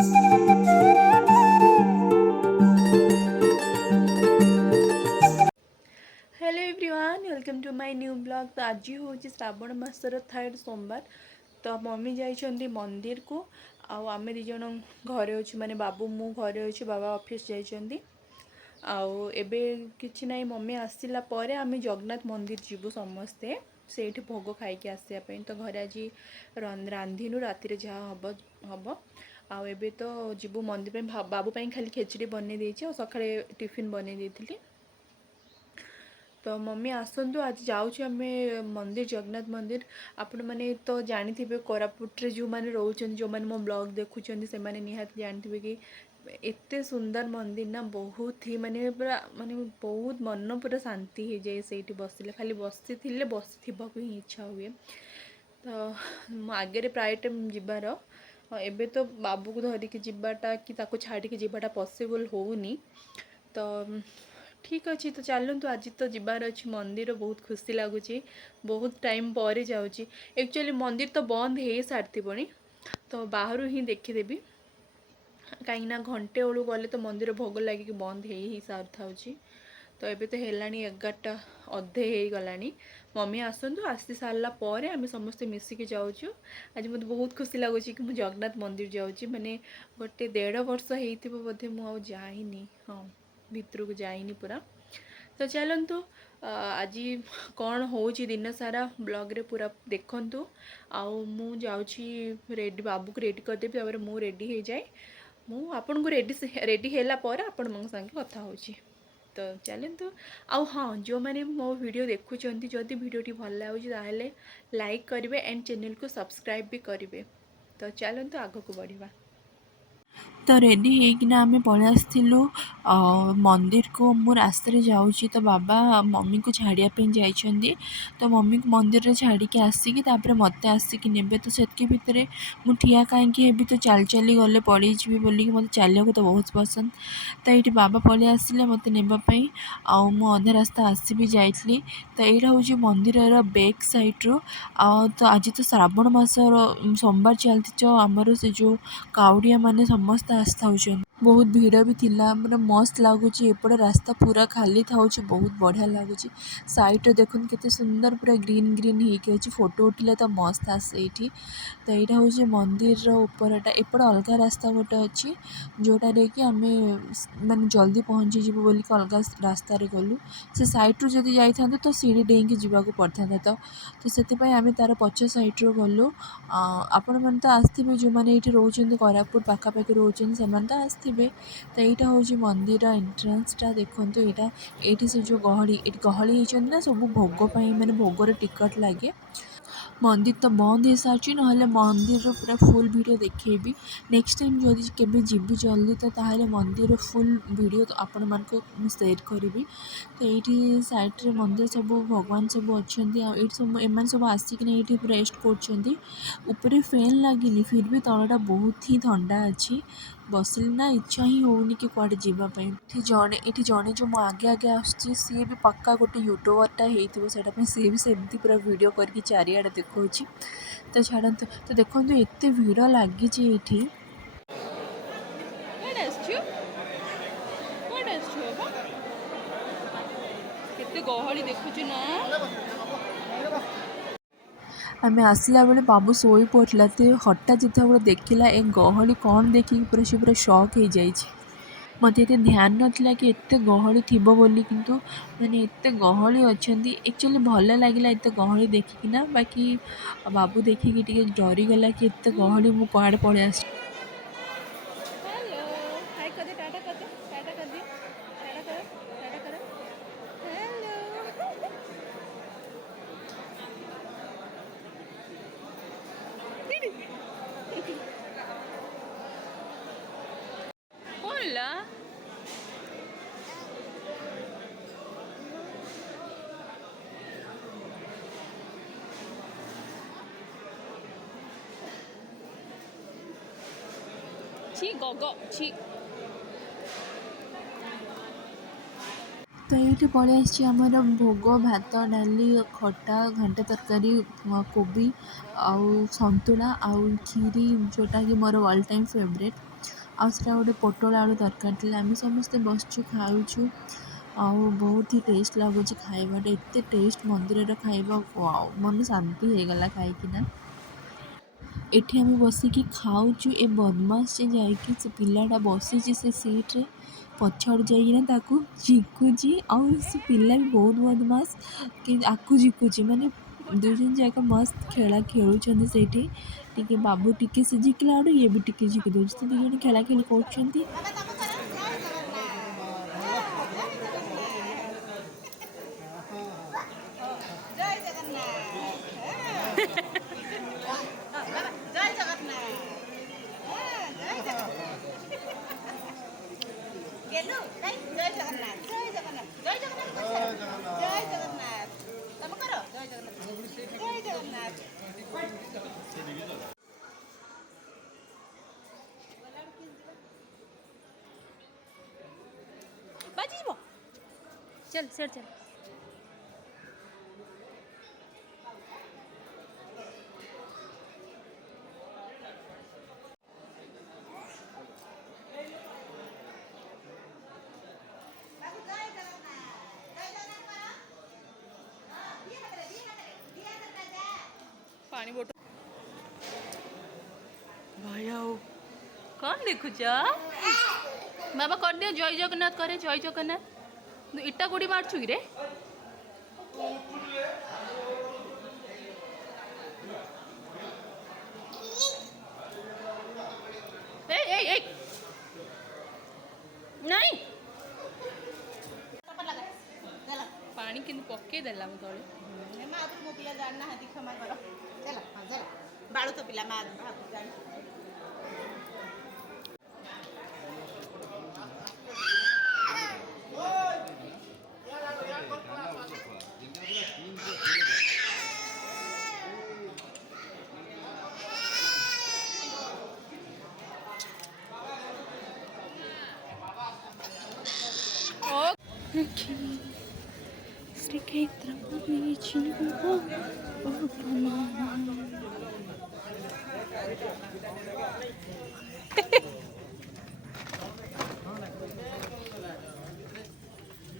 Hello everyone, welcome to my new blog. तो आज हूँ श्रावण मासर 3rd सोमवार। तो मम्मी जाइछन्ती मंदिर को, आमे दी जन घरे अच्छे माने बाबू मु घरे अच्छे, बाबा ऑफिस जाइछन्ती। आउ एबे किछि नाही, मम्मी आसिला परे आमे जगन्नाथ मंदिर जीवु समस्ते, सेठी भोग खाइके आसिया पई। तो घरे आज रांधिनु, राति जहाँ हब हब। आउ एबे तो जीवु मंदिर पे, बाबू पई खाली खिचड़ी बनै देछि और सकाळे टिफिन बनै देथिली। तो मम्मी आसतु, आज जाऊँ आम मंदिर, जगन्नाथ मंदिर। आपण मैंने तो जानी कोरापुट्रे जो मैंने रोचन, जो मैंने मो ब्लॉग देखुं से मैंने निहाती जानते कि एते सुंदर मंदिर ना, बहुत ही माने पूरा माने बहुत मन पूरा शांति हो जाए से बसिले, खाली बसी बसी ही इच्छा हुए। तो आगे प्राय टाइम जीवार, एबे तो बाबू को धरिकी जीवाटा कि ताको छाड़ी जीवाटा पॉसिबल होनी। तो ठीक अच्छे, तो चलतु आज तो जीवार अच्छी मंदिर। बहुत खुशी लगुच, बहुत टाइम पर जाऊँगी। एक्चुअली मंदिर तो बंद हो सारी, तो बाहर ही देखीदेवी, कहीं घंटे बेलू गले तो मंदिर भोग लगे बंद ही सारी था। तो एबे तो हेलानी 11टा अधे हो गला। मम्मी आसतु, आसी सारा पर आम समस्ते मिसिकी जाऊँ। आज मत बहुत खुशी लगुच कि मुझे जगन्नाथ मंदिर जाऊँगी, माने गोटे 1.5 वर्ष हो बोधे मुझे जाइनी। हाँ, भितर को जाइनी पूरा। तो चलतु आज कौन हो दिन सारा ब्लॉग रे पूरा देखंतु। आउ मु जाउची रेडी, बाबू को रेडी करदेवी, तापर मु रेडी हो जाए। मु आपन को रेडी रेडी हैला पर आपण मो संगे कथा होची। तो चलतु। आउ हाँ, जो मैंने मो वीडियो देखुचंती, जदि वीडियोटी भल लाଗୁଛି ताहले लाइक करिवे एंड चैनल को सब्सक्राइब भी करिवे। तो चलतु आगो को बढ़िबा। तो रेडी होकिना आम पलि आसलु मंदिर को। मु रास्ते जाऊँगी, तो बाबा मम्मी को छाड़ियापी जाइछन्ती। तो मम्मी को मंदिर रे छाड़िकी आसिकी तापर मते आसिकी नेबे। तो सेतकी भितरे मु ठिया काईकी हेबी, तो चाल चली गले पड़ी जीवी बोलिकी, मते चलियाको तो बहुत पसंद। तो ये बाबा पलि आसिले मते नेबापई, आउ मु अधे रास्ता आसी भी जाइतली। तो यहाँ हूँ मंदिर बैक साइड्रु। तो आज तो श्रावण मासर सोमवार चलती, तो आमर से जो काउड़िया माने समस्त आस्थाउछन, बहुत भीड़ भी थिला। मतलब मस्त लगुच, एपटे रास्ता पूरा खाली था, बहुत बढ़िया लगुच। साइड देखुन केते सुंदर पूरा ग्रीन ग्रीन होके अछि, फोटो उठिले तो मस्त आसे एठी। तो यहाँ हूँ मंदिर ऊपरटा, एपटे अलग रास्ता गोटे अच्छी, जोटारे कि आम माने जल्दी पहुँची जीवु बोली अलग रास्ता गलु। से सैड्रु जदि जाइथा तो सीढ़ी डेईकी जीवाक पड़ता। तो से आम तार पछ सैड्रु गलु। आपण मैंने तो आसथिबे, जो मैंने ये रोचन कोरापुट पाखापाखि रोचन से तो आसथिबे। तो यहाँ हूँ मंदिर एंट्रांसटा देखो। यहाँ ये से जो गहली गहली होती ना, सब भोग माने भोगर टिकट लगे। मंदिर तो बंद हो सारी, ना मंदिर पूरा फुल वीडियो देखेबी नेक्स्ट टाइम जदि केबे जीवी जल्दी। तो ताहले मंदिर फुल वीडियो तो आपण मानको शेयर करी। तो ये साइड रे मंदिर सब भगवान सब अच्छा, सब एम सब आसिक ये रेस्ट कर। फैन लगी फिर भी तलटा बहुत ही ठंडा अच्छी, बसिले ना इच्छा ही होनी कि कुआडे जीवाई। ये जड़े जो आगे आगे आसुची, सी भी पक्का गोटे यूट्यूबरटा होता, सी भी सेमती पूरा वीडियो करके चारिआडे देखा। तो छाड़तु। तो देखो एत भीड़ लगी ये। गहली देखुची ना, आम आसला बेले बाबू शोई पड़ा, तो हठात जो देखला ए गहली कौन देखिक पूरा सी पूरा शॉक हो जाए। मत ये ध्यान नाला कि एत गहली थी बोली, किंतु माने एत गहली अच्छा। एक्चुअली भल लगे एत गहली देखिकिना, बाकी बाबू देखिकी डरीगला कि एत गहली मु कुआडे पलि आस। हेलो हाय कर दे, टाटा कर दे, टाटा कर दे, टाटा करो, टाटा करो। हेलो कौन ला छी गग छी। तो ये पलि आमर भोग भात डाली खटा घांटा तरकारी कोबी आउ संतुला आउ खीरी जोटा कि मोर ऑल टाइम फेवरेट आउ सेटा गोटे पोटल आलू तरकारी थी आम समस्ते बसचु खाऊछु आउ बहुत ही टेस्ट लगुच खाइबा एते टेस्ट मंदिर खाइबा वाओ मन शांति हो गला खाइकिना एठी आम बसिकी खाऊछु ए बदमाश जे जाइकी से पिलाटा बसिची से सीट्रे पछड़ जाइकिना ताकू झिकुची आउ से पिला भी बहुत बदमाश कि आकू झिकुची माने दुई जन जाक मस्त खेला खेलुछंती सेठी टिके बाबू टिके से झिकला आडू ये भी टिके झिकी दउछ तो दुई जन खेला खेली କରୁଛନ୍ତି। बाजी चल सर चल पानी बोतल भाई आओ कौन देखुच बाबा कर दियो जय जगन्नाथ करे जय जगन्नाथ इटा गुड़ी मारछु कि रे ए नहीं पानी किंतु पके देला म तळे मा मो पिला जानना है क्षमा करो चल हां चल बाळू तो पिला मा जान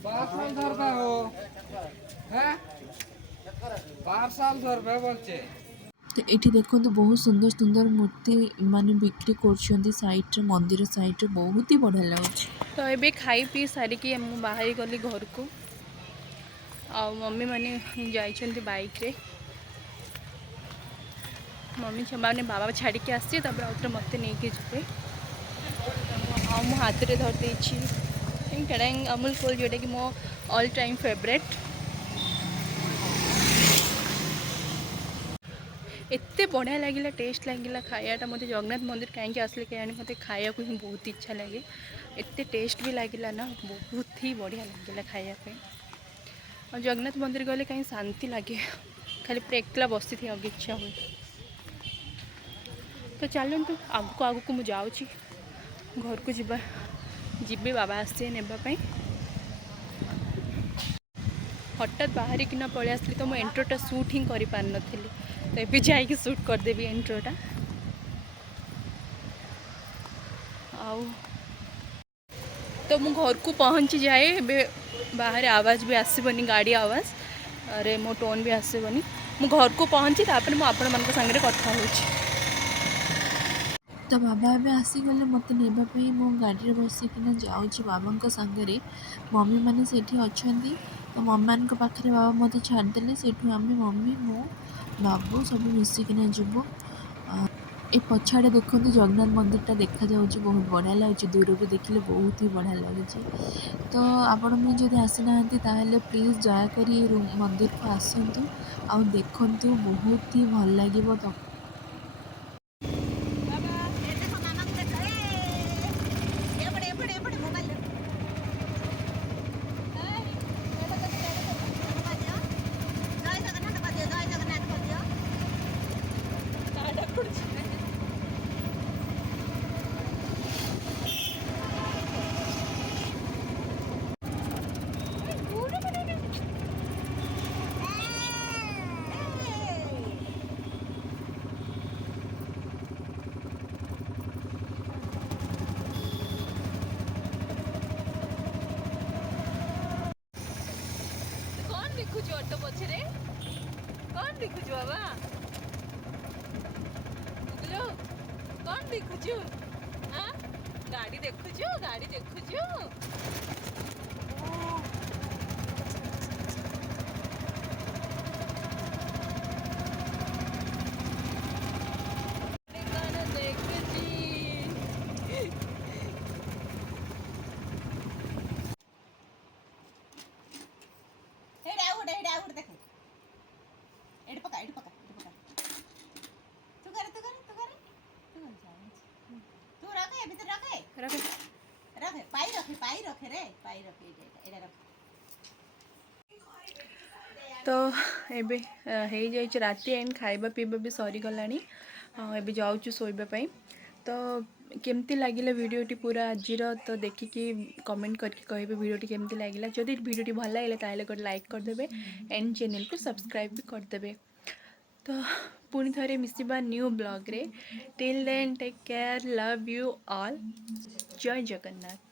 पार्सल धरबा हो हैं पार्सल धरबा बोलचे तो ये देखो तो बहुत सुंदर सुंदर मूर्ति माने बिक्री कर साइड रे मंदिर साइड रे बहुत ही बढ़िया लगे। तो ये खाई पी सारिकी मुझे बाहरी गली घर को आ मम्मी मैंने जाइछन्ति बाइक रे मम्मी मैंने बाबा छाड़ी के आसी आउे मत नहीं जे आ मो हाथ में धर देछि टेडांग अमूल कूल जोटा कि मो ऑल टाइम फेवरेट एते बढ़िया लगिला टेस्ट लगिला खायाटा मत जगन्नाथ मंदिर कहीं आसले कहीं मत खाया को ही बहुत इच्छा लगे एते टेस्ट भी लगिला ना बहुत ही बढ़िया लगिला खाया और जगन्नाथ मंदिर गले कहीं शांति लगे खाली पूरा एकला बसी थी आगे इच्छा हुए तो चलतु आगू आगू मुझे जाऊँगी घर को जीवा जीबे बाबा आसे नेबाई हठात बाहर किना पलि आसली तो मो एंट्रोटा शूट ही कर पार नथिली तो ये जाइए शूट करदेवी एंट्रोटा आउ तो मु घर को पहुँची जाए बाहर आवाज़ भी आसबनी गाड़ी आवाज़ अरे मो टोन भी आसबनी मु घर को पहुँची तापर मु आपण मान संगे कथा होछि तो बाबा एवं आसीगले मत नापी मो गाड़ी में बसिकिना जाऊँगी बाबा सागरे मम्मी मैंने से अच्छा तो मम्मी मान पाखे बाबा मत छाड़देले से आम मम्मी मो बाबू सब मिसिकिना जीवु ए पछाड़े देखो जगन्नाथ मंदिरटा देखा जाऊँच बहुत बढ़िया लगे दूर को देखिले बहुत ही बढ़िया लगे तो आपण मैंने जब आसी ना प्लीज़ दयाकोरी मंदिर को आसतु आ देखु बहुत ही भल लगे तो ଦେଖୁଛୁ ବାବା? ଗୁଗୁଲୁ କଣ ଦେଖୁଛୁ? ଆଁ ଗାଡ଼ି ଦେଖୁଛୁ? ଗାଡ଼ି ଦେଖୁଛୁ? କଣ ଦେଖୁଛି? ହେଇଟା ଆଉ ଗୋଟେ ଦେଖେ ଏଠି ପକା ତୁ କରେ ତୁ ରଖେ ଏ ଭିତରେ ରଖେ ପାଇ ରଖେ ରେ ଏଇଟା ରଖେ। ତ ଏବେ ହେଇଯାଇଛି ରାତି ଏଣ୍ଡ ଖାଇବା ପିଇବା ବି ସରିଗଲାଣି। ଏବେ ଯାଉଛୁ ଶୋଇବା ପାଇଁ। ତ କେମିତି ଲାଗିଲା ଭିଡ଼ିଓଟି ପୁରା ଆଜିର, ତ ଦେଖିକି କମେଣ୍ଟ କରିକି କହିବେ ଭିଡ଼ିଓଟି କେମିତି ଲାଗିଲା। ଯଦି ଭିଡ଼ିଓଟି ଭଲ ଲାଗିଲା ତାହେଲେ ଗୋଟେ ଲାଇକ୍ କରିଦେବେ ଏଣ୍ଡ ଚ୍ୟାନେଲକୁ ସବସ୍କ୍ରାଇବ୍ ବି କରିଦେବେ। ତ ପୁଣି ଥରେ ମିଶିବା ନ୍ୟୁ ବ୍ଲଗ୍ରେ। Till then take care, love you all. ଜୟ ଜଗନ୍ନାଥ।